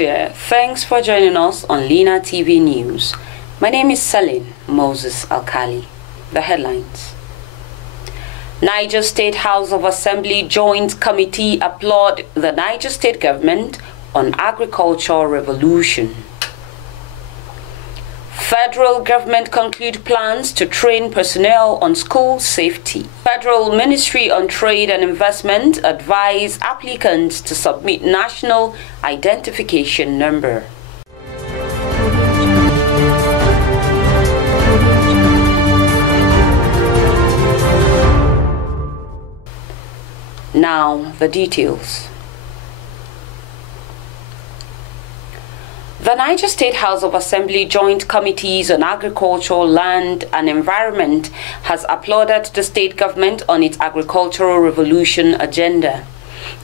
there, thanks for joining us on LINATV News. My name is Celine Moses Alkali. The headlines. Niger State House of Assembly Joint Committee applaud the Niger State government on agricultural revolution. Federal government conclude plans to train personnel on school safety. Federal Ministry on Trade and Investment advise applicants to submit national identification number. Now the details. The Niger State House of Assembly Joint Committees on Agriculture, Land and Environment has applauded the state government on its agricultural revolution agenda.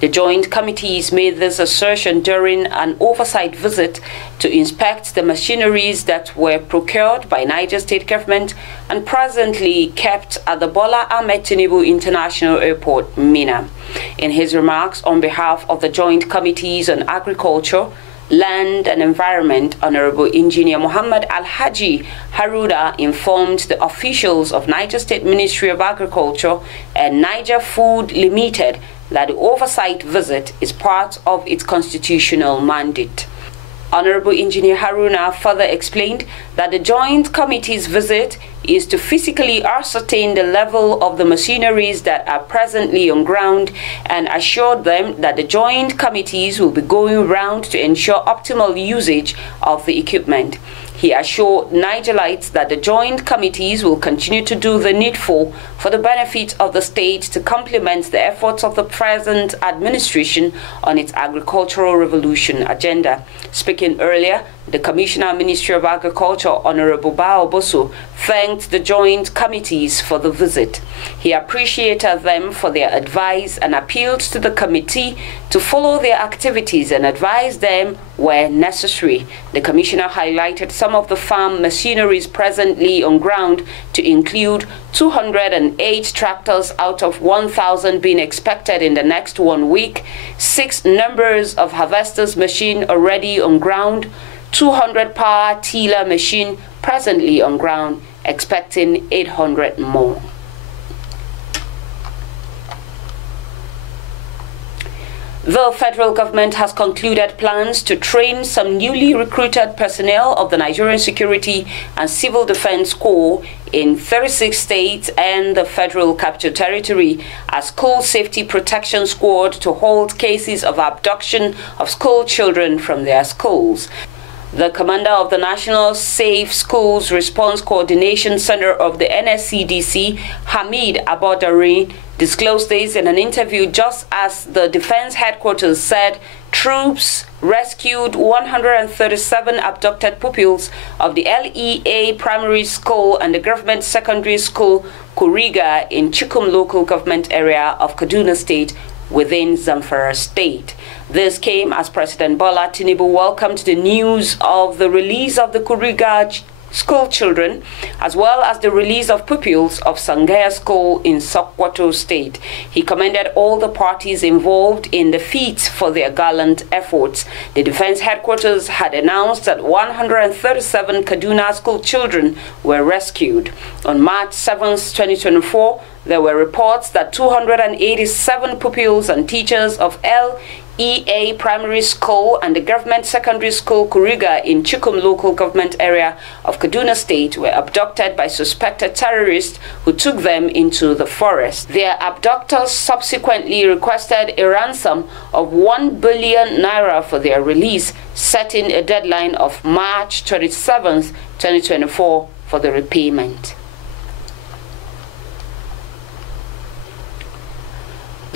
The joint committees made this assertion during an oversight visit to inspect the machineries that were procured by Niger State government and presently kept at the Bola Ahmed Tinubu International Airport, Minna. In his remarks on behalf of the joint committees on agriculture, Land and Environment, Honorable Engineer Muhammad Alhaji Haruna informed the officials of Niger State Ministry of Agriculture and Niger Food Limited that the oversight visit is part of its constitutional mandate. Honorable Engineer Haruna further explained that the joint committee's visit is to physically ascertain the level of the machineries that are presently on ground and assured them that the joint committees will be going round to ensure optimal usage of the equipment. He assured Nigerites that the joint committees will continue to do the needful for the benefit of the state to complement the efforts of the present administration on its agricultural revolution agenda. Speaking earlier, the Commissioner, Ministry of Agriculture, Honorable Bao Boso, thanked the joint committees for the visit. He appreciated them for their advice and appealed to the committee to follow their activities and advise them where necessary. The Commissioner highlighted some of the farm machineries presently on ground to include 208 tractors out of 1,000 being expected in the next 1 week, 6 numbers of harvesters machine already on ground, 200 power tiller machine presently on ground, expecting 800 more. The federal government has concluded plans to train some newly recruited personnel of the Nigerian Security and Civil Defense Corps in 36 states and the Federal Capital Territory as School Safety Protection Squad to hold cases of abduction of school children from their schools. The commander of the National Safe Schools Response Coordination Center of the NSCDC, Hamid Abodari, disclosed this in an interview just as the defense headquarters said troops rescued 137 abducted pupils of the LEA Primary School and the Government Secondary School Kuriga in Chikum local government area of Kaduna State within Zamfara State. This came as President Bola Tinubu welcomed the news of the release of the Kuriga school children, as well as the release of pupils of Sangaya School in Sokoto State. He commended all the parties involved in the feat for their gallant efforts. The defense headquarters had announced that 137 Kaduna school children were rescued. On March 7, 2024, there were reports that 287 pupils and teachers of LEA Primary School and the Government Secondary School Kuriga in Chikum local government area of Kaduna State were abducted by suspected terrorists who took them into the forest. Their abductors subsequently requested a ransom of 1 billion naira for their release, setting a deadline of March 27, 2024 for the repayment.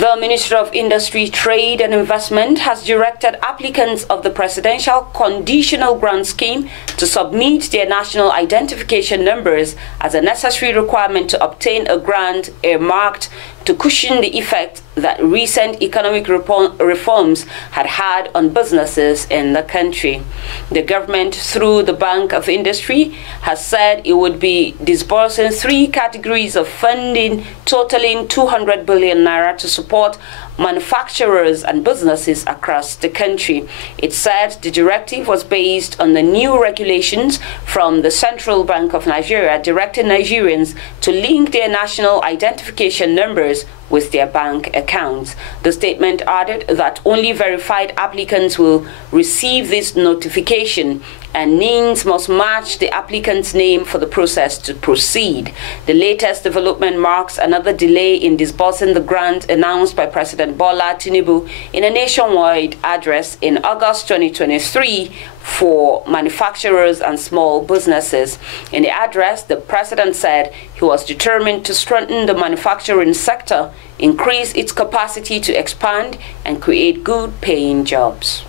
The Ministry of Industry, Trade and Investment has directed applicants of the Presidential Conditional Grant Scheme to submit their national identification numbers as a necessary requirement to obtain a grant earmarked to cushion the effect that recent economic reforms had on businesses in the country. The government, through the Bank of Industry, has said it would be disbursing 3 categories of funding totaling 200 billion naira to support manufacturers and businesses across the country. It said the directive was based on the new regulations from the Central Bank of Nigeria directing Nigerians to link their national identification numbers with their bank accounts. The statement added that only verified applicants will receive this notification, and names must match the applicant's name for the process to proceed. The latest development marks another delay in disbursing the grant announced by President Bola Tinubu in a nationwide address in August 2023 for manufacturers and small businesses. In the address, the president said he was determined to strengthen the manufacturing sector, increase its capacity to expand, and create good-paying jobs.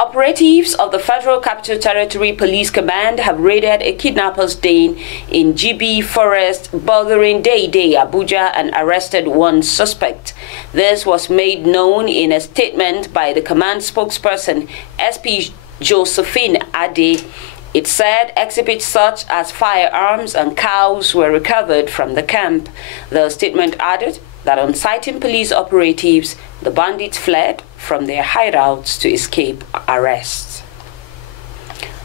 Operatives of the Federal Capital Territory Police Command have raided a kidnapper's den in GB Forest bordering Dei, Abuja, and arrested 1 suspect. This was made known in a statement by the command spokesperson, SP Josephine Ade. It said exhibits such as firearms and cows were recovered from the camp. The statement added that on sighting police operatives, the bandits fled from their hideouts to escape arrest.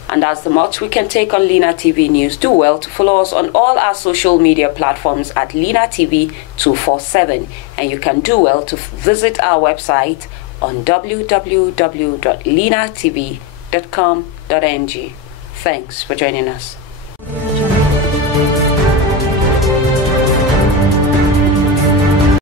And that's the much we can take on LINATV News. Do well to follow us on all our social media platforms at LINATV 247. And you can do well to visit our website on www.linatv.com.ng. Thanks for joining us.